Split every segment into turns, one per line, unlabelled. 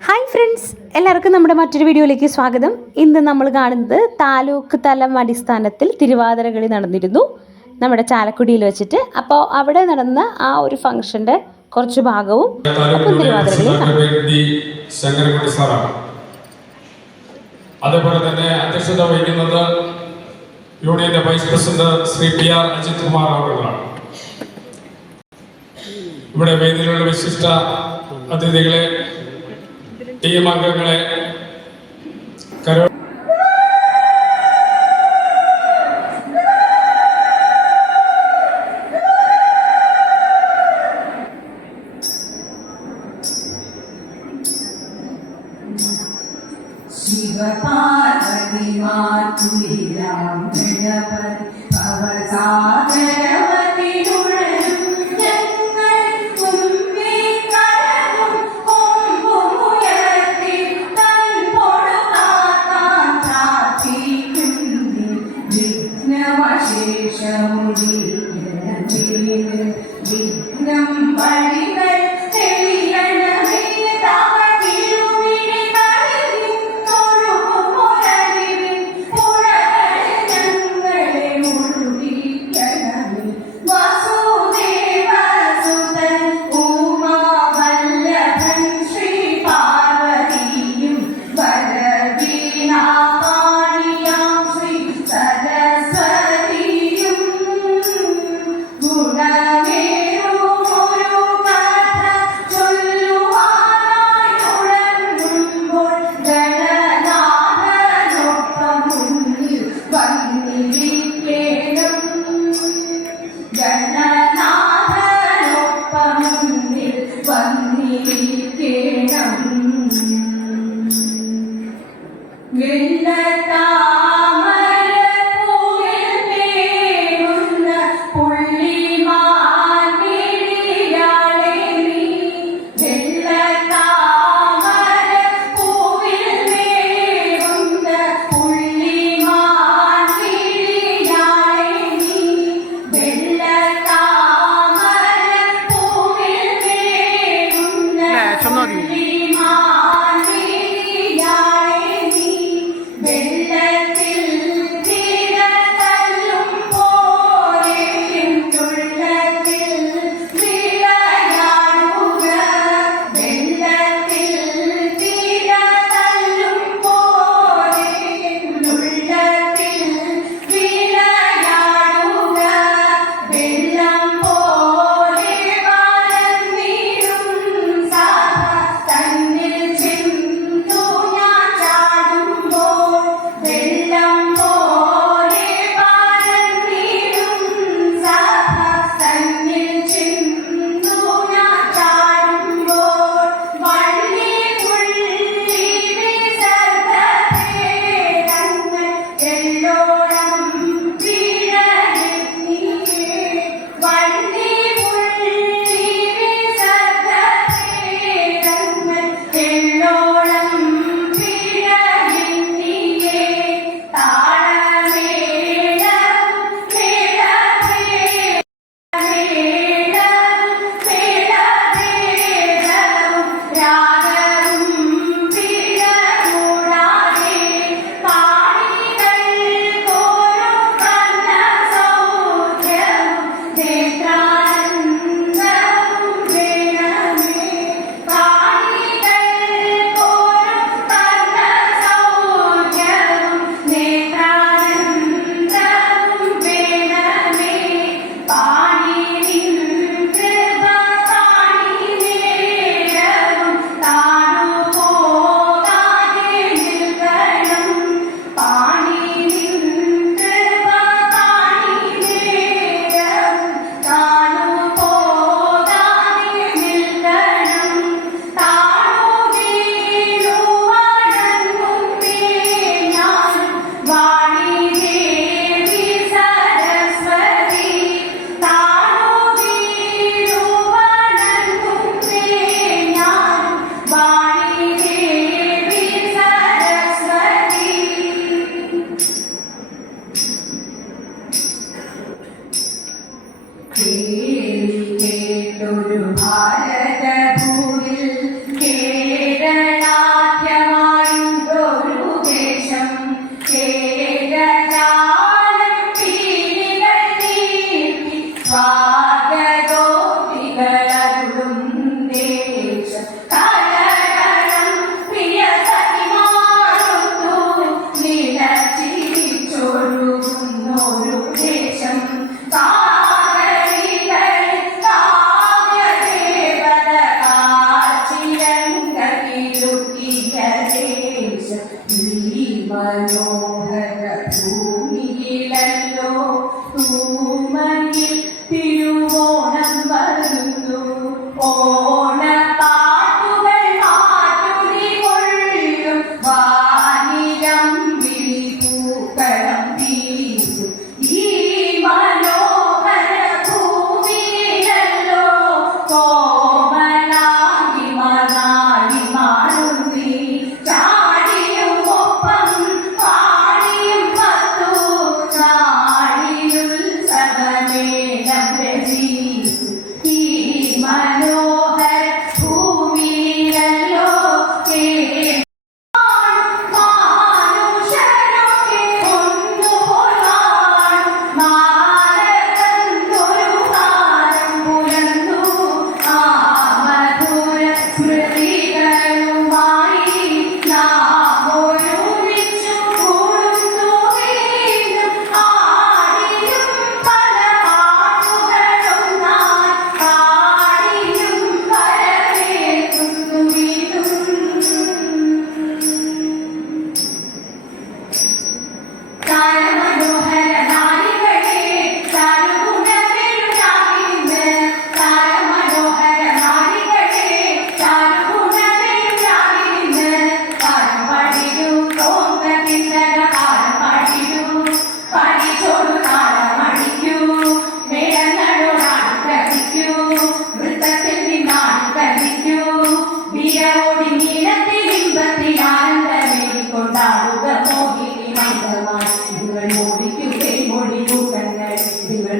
Hi friends എല്ലാവർക്കും നമ്മുടെ മറ്റൊരു വീഡിയോയിലേക്ക് സ്വാഗതം. ഇന്ന് നമ്മൾ കാണുന്നത് താലൂക്ക് തലം അടിസ്ഥാനത്തിൽ തിരുവാതിരകളി നടന്നിരുന്നു. നമ്മുടെ ചാലക്കുടിയിൽ വെച്ചിട്ട്. അപ്പോൾ അവിടെ നടന്ന ആ ഒരു ഫംഗ്ഷന്റെ കുറച്ച് ഭാഗവും ഒപ്പം തിരുവാതിരകളി
വഹിക്കുന്നത് യൂണിയന്റെ vice president Sree P R ഇവിടെ വേദിയിലുള്ള വിശിഷ്ട അതിഥികളെ ടീം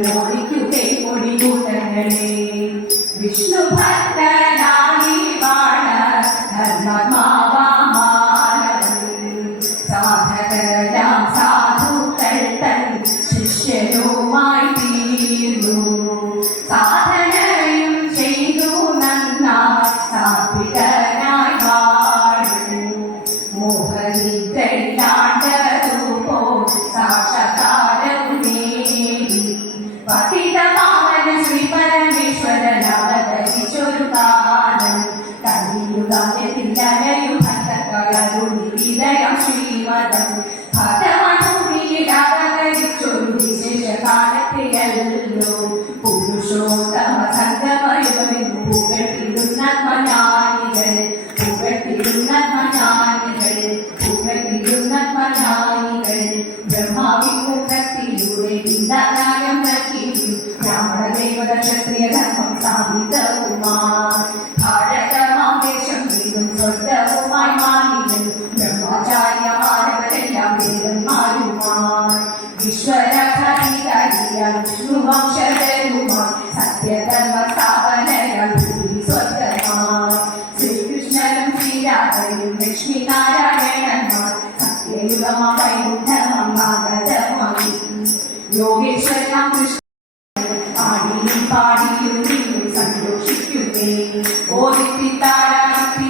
morning. hospitales.